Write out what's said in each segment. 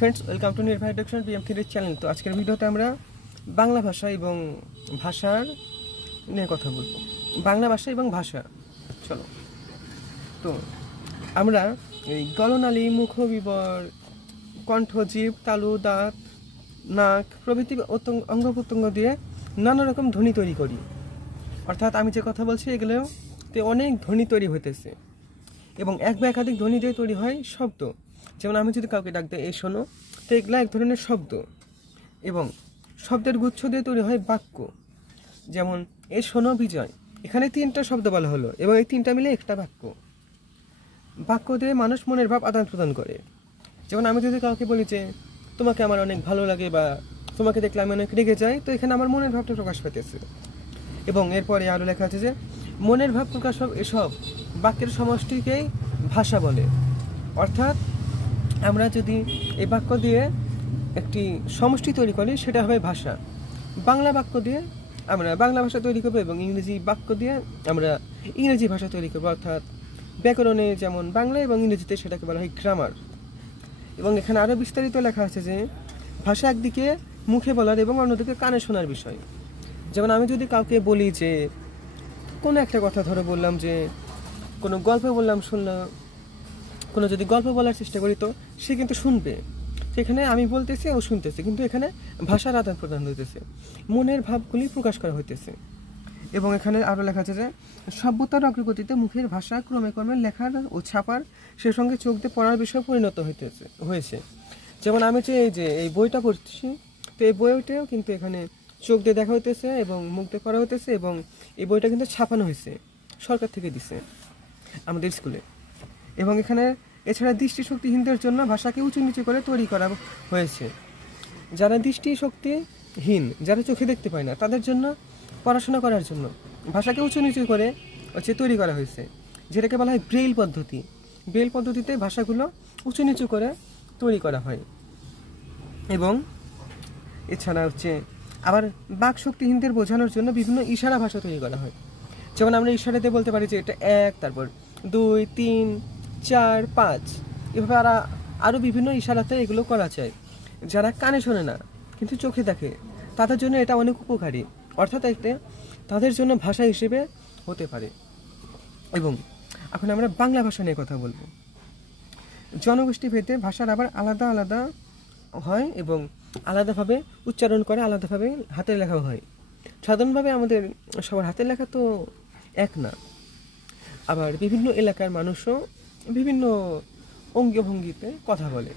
Friends welcome to निर्भय education PM3 channel. তো আজকের ভিডিওতে আমরা বাংলা ভাষা এবং ভাষার নিয়ে কথা বলবো। বাংলা ভাষা এবং ভাষা, চলো। তো আমরা এই গলনালী, মুখবিবর, কণ্ঠ, জিভ, তালু, দাঁত, নাক প্রভৃতি অঙ্গ প্রত্যঙ্গ দিয়ে নানা রকম ধ্বনি তৈরি করি। অর্থাৎ আমি যে কথা বলছি এগুলোতে অনেক ধ্বনি তৈরি হইতেছে এবং এক বা একাধিক ধ্বনি দিয়ে তৈরি হয় শব্দ। যেমন আমি যদি কাউকে ডাক দিই এই শোনো, তো এগুলো এক ধরনের শব্দ এবং শব্দের গুচ্ছ দিয়ে তৈরি হয় বাক্য। যেমন এই শোনো বিজয়, এখানে তিনটা শব্দ বলা হলো এবং এই তিনটা মিলে একটা বাক্য। বাক্য দিয়ে মানুষ মনের ভাব আদান প্রদান করে। যেমন আমি যদি কাউকে বলি যে তোমাকে আমার অনেক ভালো লাগে বা তোমাকে দেখলে আমি অনেক রেগে যাই, তো এখানে আমার মনের ভাবটা প্রকাশ পেতেছে। এবং এরপরে আরও লেখা আছে যে মনের ভাব প্রকাশ এসব বাক্যের সমষ্টিকেই ভাষা বলে। অর্থাৎ আমরা যদি এই বাক্য দিয়ে একটি সমষ্টি তৈরি করি সেটা হবে ভাষা। বাংলা বাক্য দিয়ে আমরা বাংলা ভাষা তৈরি করবো এবং ইংরেজি বাক্য দিয়ে আমরা ইংরেজি ভাষা তৈরি করবো। অর্থাৎ ব্যাকরণে যেমন বাংলা এবং ইংরেজিতে সেটাকে বলা হয় গ্রামার। এবং এখানে আরও বিস্তারিত লেখা আছে যে ভাষা একদিকে মুখে বলার এবং অন্যদিকে কানে শোনার বিষয়। যেমন আমি যদি কাউকে বলি যে কোনো একটা কথা, ধরো বললাম যে কোনো গল্প বললাম, শুনলাম, কোনো যদি গল্প বলার চেষ্টা করি তো সে কিন্তু শুনবে। সেখানে আমি বলতেছি ও শুনতেছে, কিন্তু এখানে ভাষার আদান প্রদান হইতেছে, মনের ভাবগুলি প্রকাশ করা হইতেছে। এবং এখানে আরও লেখা আছে যে সভ্যতার অগ্রগতিতে মুখের ভাষা ক্রমে ক্রমে লেখার ও ছাপার সে সঙ্গে চোখ দিয়ে পড়ার বিষয়ে পরিণত হয়েছে। যেমন আমি যে এই বইটা পড়ছি, তো এই বইটাও কিন্তু এখানে চোখ দিয়ে দেখা হইতেছে এবং মুখ দিয়ে পড়া হইতেছে এবং এই বইটা কিন্তু ছাপানো হয়েছে, সরকার থেকে দিছে আমাদের স্কুলে। এবং এখানে এছাড়া দৃষ্টিশক্তিহীনদের জন্য ভাষাকে উঁচু নিচু করে তৈরি করা হয়েছে। যারা দৃষ্টিশক্তিহীন, যারা চোখে দেখতে পায় না, তাদের জন্য পড়াশোনা করার জন্য ভাষাকে উঁচু নিচু করে তৈরি করা হয়েছে, যেটাকে বলা হয় ব্রেইল পদ্ধতি। ব্রেইল পদ্ধতিতে ভাষাগুলো উঁচু নিচু করে তৈরি করা হয়। এবং এছাড়া আবার বাকশক্তিহীনদের বোঝানোর জন্য বিভিন্ন ইশারা ভাষা তৈরি করা হয়। যেমন আমরা ইশারাতে বলতে পারি যে এটা 1, তারপর 2, 3, 4, 5, এভাবে আরও বিভিন্ন ইশারাতে এগুলো করা যায়। যারা কানে শোনে না কিন্তু চোখে দেখে, তাদের জন্য এটা অনেক উপকারী। অর্থাৎ তাদের জন্য ভাষা হিসেবে হতে পারে। এবং এখন আমরা বাংলা ভাষা নিয়ে কথা বলবো। জনগোষ্ঠী ভেদে ভাষার আবার আলাদা আলাদা হয় এবং আলাদাভাবে উচ্চারণ করে, আলাদাভাবে হাতের লেখাও হয়। সাধারণভাবে আমাদের সবার হাতের লেখা তো এক না, আবার বিভিন্ন এলাকার মানুষও বিভিন্ন অঙ্গভঙ্গিতে কথা বলে।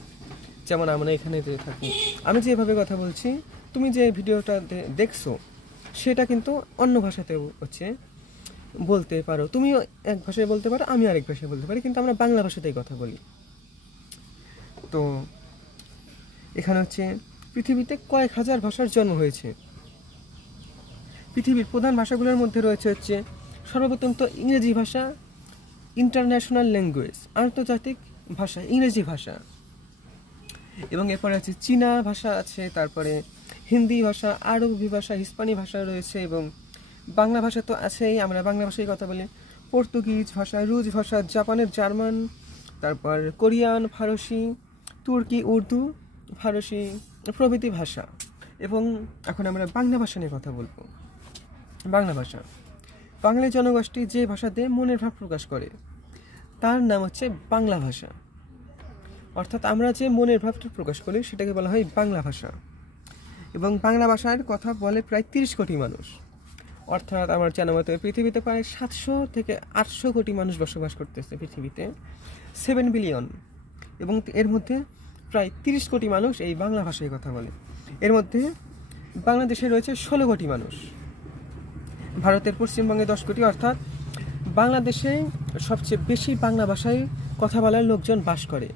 যেমন আমরা এখানে যে থাকি, আমি যেভাবে কথা বলছি, তুমি যে ভিডিওটা দেখছো সেটা কিন্তু অন্য ভাষাতে বলতে পারো। তুমিও এক ভাষায় বলতে পারো, আমি আরেক ভাষায় বলতে পারি, কিন্তু আমরা বাংলা ভাষাতেই কথা বলি। তো এখানে পৃথিবীতে কয়েক হাজার ভাষার জন্ম হয়েছে। পৃথিবীর প্রধান ভাষাগুলোর মধ্যে রয়েছে সর্বপ্রথম তো ইংরেজি ভাষা, ইন্টারন্যাশনাল ল্যাঙ্গুয়েজ, আন্তর্জাতিক ভাষা ইংরেজি ভাষা। এবং এরপরে চীনা ভাষা আছে, তারপরে হিন্দি ভাষা, আরবি ভাষা, হিস্পানি ভাষা রয়েছে এবং বাংলা ভাষা তো আছেই, আমরা বাংলা ভাষায় কথা বলি। পর্তুগিজ ভাষা, রুশ ভাষা, জাপানের জার্মান, তারপর কোরিয়ান, ফারসি, তুর্কি, উর্দু, ফারসি প্রভৃতি ভাষা। এবং এখন আমরা বাংলা ভাষা নিয়ে কথা বলবো। বাংলা ভাষা বাঙালি জনগোষ্ঠী যে ভাষাতে মনের ভাব প্রকাশ করে তার নাম বাংলা ভাষা। অর্থাৎ আমরা যে মনের ভাবটা প্রকাশ করি সেটাকে বলা হয় বাংলা ভাষা। এবং বাংলা ভাষার কথা বলে প্রায় 30 কোটি মানুষ। অর্থাৎ আমার জানা মতে পৃথিবীতে প্রায় 700 থেকে 800 কোটি মানুষ বসবাস করতেছে পৃথিবীতে, 7 বিলিয়ন। এবং এর মধ্যে প্রায় 30 কোটি মানুষ এই বাংলা ভাষায় কথা বলে। এর মধ্যে বাংলাদেশে রয়েছে 16 কোটি মানুষ, ভারতের পশ্চিমবঙ্গে 10 কোটি। অর্থাৎ বাংলাদেশে সবচেয়ে বেশি বাংলা ভাষায় কথা বলার লোকজন বাস করে,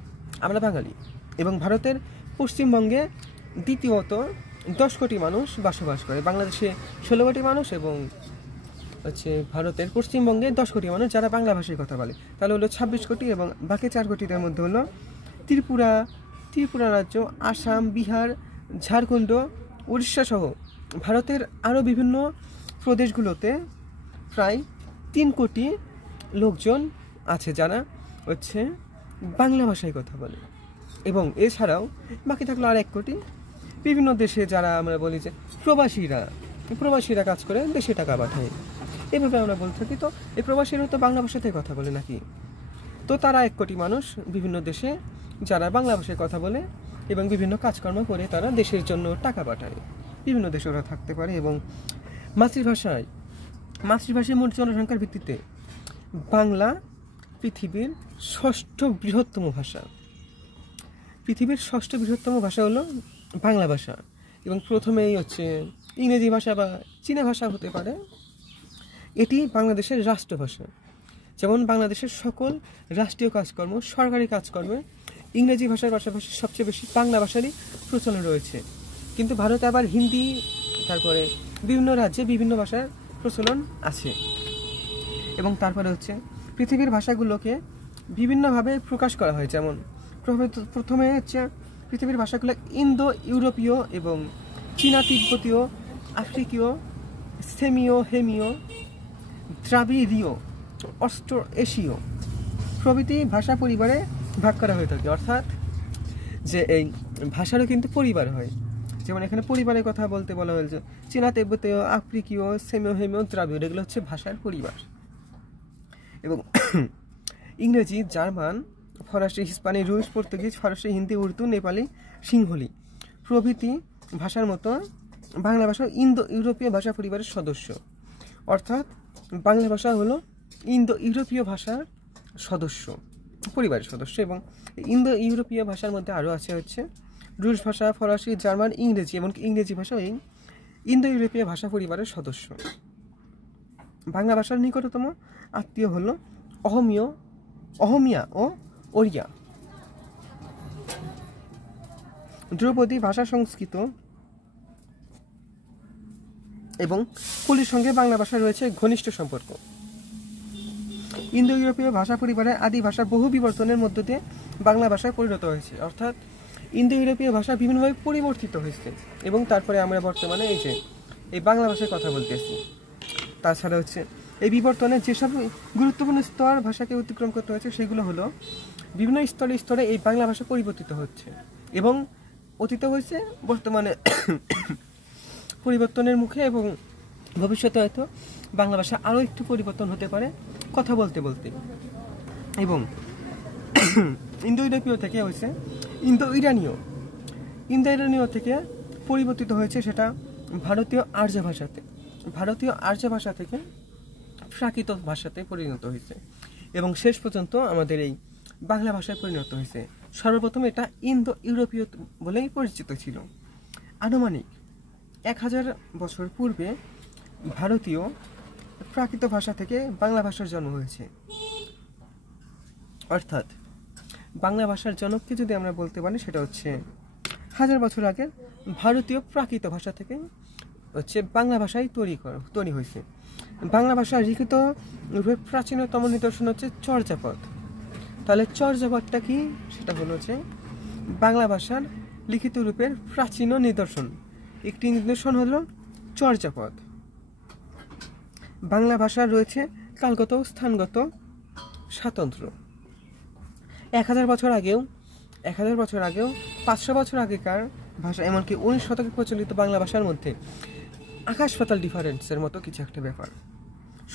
আমরা বাঙালি। এবং ভারতের পশ্চিমবঙ্গে দ্বিতীয়ত 10 কোটি মানুষ বসবাস করে। বাংলাদেশে 16 কোটি মানুষ এবং ভারতের পশ্চিমবঙ্গে 10 কোটি মানুষ যারা বাংলা ভাষায় কথা বলে, তাহলে হলো 26 কোটি। এবং বাকি 4 কোটিদের মধ্যে হলো ত্রিপুরা রাজ্য, আসাম, বিহার, ঝাড়খণ্ড, উড়িষ্যা সহ ভারতের আরও বিভিন্ন প্রদেশগুলোতে প্রায় 3 কোটি লোকজন আছে যারা বাংলা ভাষায় কথা বলে। এবং এছাড়াও বাকি থাকলো আর 1 কোটি বিভিন্ন দেশে যারা আমরা বলি যে প্রবাসীরা কাজ করে দেশে টাকা পাঠায়, এভাবে আমরা বলতে থাকি। তো এই প্রবাসীরা তো বাংলা ভাষাতে কথা বলে নাকি, তো তারা 1 কোটি মানুষ বিভিন্ন দেশে যারা বাংলা ভাষায় কথা বলে এবং বিভিন্ন কাজকর্ম করে তারা দেশের জন্য টাকা পাঠায়, বিভিন্ন দেশে ওরা থাকতে পারে। এবং মাতৃভাষায় মোট জনসংখ্যার ভিত্তিতে বাংলা পৃথিবীর 6ষ্ঠ বৃহত্তম ভাষা। পৃথিবীর 6ষ্ঠ বৃহত্তম ভাষা হলো বাংলা ভাষা, এবং প্রথমেই হচ্ছে ইংরেজি ভাষা বা চীনা ভাষা হতে পারে। এটি বাংলাদেশের রাষ্ট্রভাষা, যেমন বাংলাদেশের সকল রাষ্ট্রীয় কাজকর্ম, সরকারি কাজকর্মে ইংরেজি ভাষার পাশাপাশি সবচেয়ে বেশি বাংলা ভাষারই প্রচলন রয়েছে। কিন্তু ভারতে আবার হিন্দি, তারপরে বিভিন্ন রাজ্যে বিভিন্ন ভাষার প্রচলন আছে। এবং তারপরে হচ্ছে পৃথিবীর ভাষাগুলোকে বিভিন্নভাবে প্রকাশ করা হয়, যেমন প্রথমে হচ্ছে পৃথিবীর ভাষাগুলো ইন্দো ইউরোপীয় এবং চীনা তিব্বতীয়, আফ্রিকীয়, সেমীয়, হেমীয়, দ্রাবিড়ীয়, অস্ট্রো এশীয় প্রভৃতি ভাষা পরিবারে ভাগ করা হয়ে থাকে। অর্থাৎ যে এই ভাষারও কিন্তু পরিবার হয়, যেমন এখানে পরিবারের কথা বলতে বলা হয়েছে চীনা তিব্বতীয়, আফ্রিকীয়, সেমীয়, হেমীয়, দ্রাবিড়, এগুলো হচ্ছে ভাষার পরিবার। এবং ইংরেজি, জার্মান, ফরাসি, হিস্পানি, রুশ, পর্তুগিজ, ফারসি, হিন্দি, উর্দু, নেপালি, সিংহলি প্রভৃতি ভাষার মতো বাংলা ভাষা ইন্দো ইউরোপীয় ভাষা পরিবারের সদস্য। অর্থাৎ বাংলা ভাষা হলো ইন্দো ইউরোপীয় ভাষার পরিবারের সদস্য। এবং ইন্দো ইউরোপীয় ভাষার মধ্যে আরও আছে হচ্ছে রুশ ভাষা, ফরাসি, জার্মান, ইংরেজি, এমনকি ইংরেজি ভাষা এই ইন্দো ইউরোপীয় ভাষা পরিবারের সদস্য। বাংলা ভাষার নিকটতম আত্মীয় হলো অহমিয়া ও ওড়িয়া। ধ্রুপদী ভাষা সংস্কৃত এবং কুলির সঙ্গে বাংলা ভাষা রয়েছে ঘনিষ্ঠ সম্পর্ক। ইন্দো ইউরোপীয় ভাষা পরিবারের আদি ভাষা বহু বিবর্তনের মধ্য দিয়ে বাংলা ভাষায় পরিণত হয়েছে। অর্থাৎ ইন্দো ইউরোপীয় ভাষা বিভিন্নভাবে পরিবর্তিত হয়েছে এবং তারপরে আমরা বর্তমানে এই বাংলা ভাষায় কথা বলতেছি। তাছাড়া হচ্ছে এই বিবর্তনের যেসব গুরুত্বপূর্ণ স্তর ভাষাকে অতিক্রম করতে হয়েছে সেগুলো হলো বিভিন্ন স্তরে এই বাংলা ভাষা পরিবর্তিত হচ্ছে এবং অতীতে হয়েছে, বর্তমানে পরিবর্তনের মুখে, এবং ভবিষ্যতে হয়তো বাংলা ভাষা আরও একটু পরিবর্তন হতে পারে কথা বলতে বলতে। এবং ইন্দো ইউরোপীয় থেকে হয়েছে ইন্দো ইরানীয় থেকে পরিবর্তিত হয়েছে সেটা ভারতীয় আর্য ভাষা থেকে প্রাকৃত ভাষাতে পরিণত হয়েছে এবং শেষ পর্যন্ত আমাদের এই বাংলা ভাষায় পরিণত হয়েছে। সর্বপ্রথম এটা ইন্দো ইউরোপীয় বলেই পরিচিত ছিল। আনুমানিক 1000 বছর পূর্বে ভারতীয় প্রাকৃত ভাষা থেকে বাংলা ভাষার জন্ম হয়েছে। অর্থাৎ বাংলা ভাষার জনককে যদি আমরা বলতে পারি সেটা হচ্ছে 1000 বছর আগের ভারতীয় প্রাকৃত ভাষা থেকে হচ্ছে বাংলা ভাষায় তৈরি হয়েছে। বাংলা ভাষার লিখিত রূপে প্রাচীনতম নিদর্শন হচ্ছে চর্যাপদ। তাহলে চর্যাপদটা কি? সেটা হলো হচ্ছে বাংলা ভাষার লিখিত রূপের প্রাচীন নিদর্শন। একটি নিদর্শন হলো চর্যাপদ। বাংলা ভাষার রয়েছে কালগত স্থানগত স্বাতন্ত্র্য। 1000 বছর আগেও 500 বছর আগেকার ভাষা, এমনকি 19 শতকে প্রচলিত বাংলা ভাষার মধ্যে আকাশ পাতাল ডিফারেন্সের মতো কিছু একটা ব্যাপার।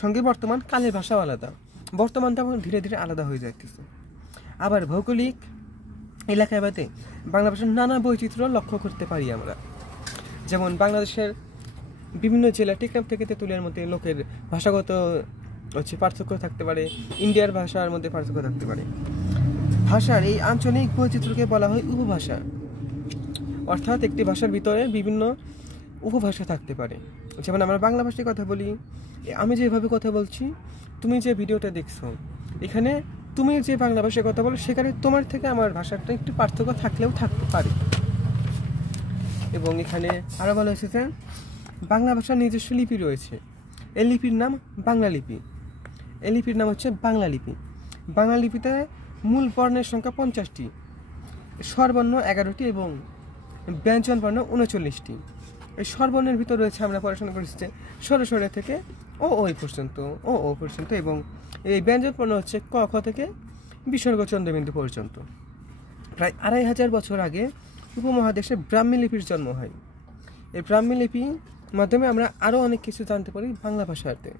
সঙ্গে বর্তমান কালের ভাষাও আলাদা, বর্তমানটা ধীরে ধীরে আলাদা হয়ে যাইতেছে। আবার ভৌগোলিক এলাকায় বাদে বাংলা ভাষার নানা বৈচিত্র্য লক্ষ্য করতে পারি আমরা। যেমন বাংলাদেশের বিভিন্ন জেলা টেকনাফ থেকে তেঁতুলিয়ার মধ্যে লোকের ভাষাগত পার্থক্য থাকতে পারে, ইন্ডিয়ার ভাষার মধ্যে পার্থক্য থাকতে পারে। ভাষার এই আঞ্চলিক বৈচিত্র্যকে বলা হয় উপভাষা। অর্থাৎ একটি ভাষার ভিতরে বিভিন্ন উপভাষা থাকতে পারে। যেমন আমরা বাংলা ভাষায় কথা বলি, আমি যেভাবে কথা বলছি, তুমি যে ভিডিওটা দেখছো, এখানে তুমি যে বাংলা ভাষায় কথা বলো সেখানে তোমার থেকে আমার ভাষাটা একটু পার্থক্য থাকলেও থাকতে পারে। এবং এখানে আরও বলা হয়েছে যে বাংলা ভাষার নিজস্ব লিপি রয়েছে। এই লিপির নাম বাংলা লিপি। এই লিপির নাম হচ্ছে বাংলা লিপি। বাংলা লিপিতে মূল বর্ণের সংখ্যা 50টি, স্বরবর্ণ 11টি এবং ব্যঞ্জন বর্ণ 39টি। এই স্বরবর্ণের ভিতর রয়েছে, আমরা পড়াশোনা করেছি যে স্বরে থেকে ও পর্যন্ত, এবং এই ব্যঞ্জন বর্ণ হচ্ছে ক খ থেকে বিসর্গ চন্দ্রবিন্দু পর্যন্ত। প্রায় 2500 বছর আগে উপমহাদেশে ব্রাহ্মী লিপির জন্ম হয়। এই ব্রাহ্মী লিপির মাধ্যমে আমরা আরও অনেক কিছু জানতে পারি বাংলা ভাষাতে।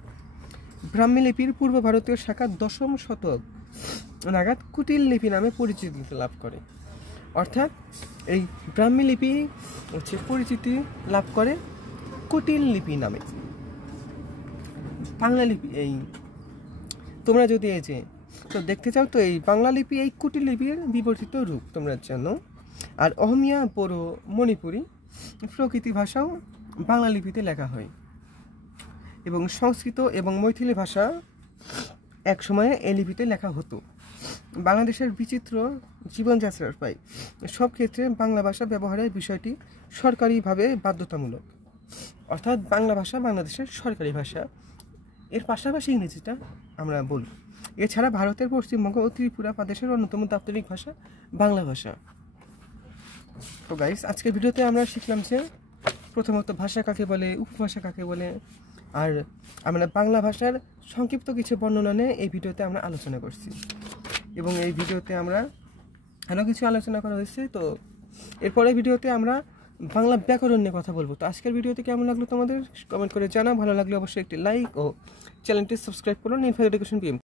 ব্রাহ্মী লিপির পূর্ব ভারতীয় শাখা 10ম শতক নাগাদ কুটিল লিপি নামে পরিচিতি লাভ করে। অর্থাৎ এই ব্রাহ্মী লিপি পরিচিতি লাভ করে কুটিল লিপি নামে। বাংলা লিপি তোমরা যদি তো দেখতে চাও, তো এই বাংলা লিপি এই কুটিল লিপির বিবর্তিত রূপ তোমরা জানো। আর অহমিয়া, বড়ো, মণিপুরি প্রকৃতি ভাষাও বাংলা লিপিতে লেখা হয় এবং সংস্কৃত এবং মৈথিলি ভাষা এক সময়ে এই লিপিতে লেখা হতো। বাংলাদেশের বিচিত্র জীবনযাত্রার প্রায় সব ক্ষেত্রে বাংলা ভাষা ব্যবহারের বিষয়টি সরকারিভাবে বাধ্যতামূলক। অর্থাৎ বাংলা ভাষা বাংলাদেশের সরকারি ভাষা, এর পাশাপাশি ইংরেজিটা আমরা বলি। এছাড়া ভারতের পশ্চিমবঙ্গ ও ত্রিপুরা প্রদেশের অন্যতম দাপ্তরিক ভাষা বাংলা ভাষা। তো গাইস, আজকের ভিডিওতে আমরা শিখলাম যে প্রথমত ভাষা কাকে বলে, উপভাষা কাকে বলে, আর আমরা বাংলা ভাষার সংক্ষিপ্ত কিছু বর্ণনা নিয়ে এই ভিডিওতে আমরা আলোচনা করছি। এবং এই ভিডিওতে আমরা আরও কিছু আলোচনা করা হয়েছে। তো এরপরে ভিডিওতে আমরা বাংলা ব্যাকরণ নিয়ে কথা বলবো। তো আজকের ভিডিওতে কেমন লাগলো তোমাদের কমেন্ট করে জানাও। ভালো লাগলে অবশ্যই একটি লাইক ও চ্যানেলটি সাবস্ক্রাইব করুন। Info education BM।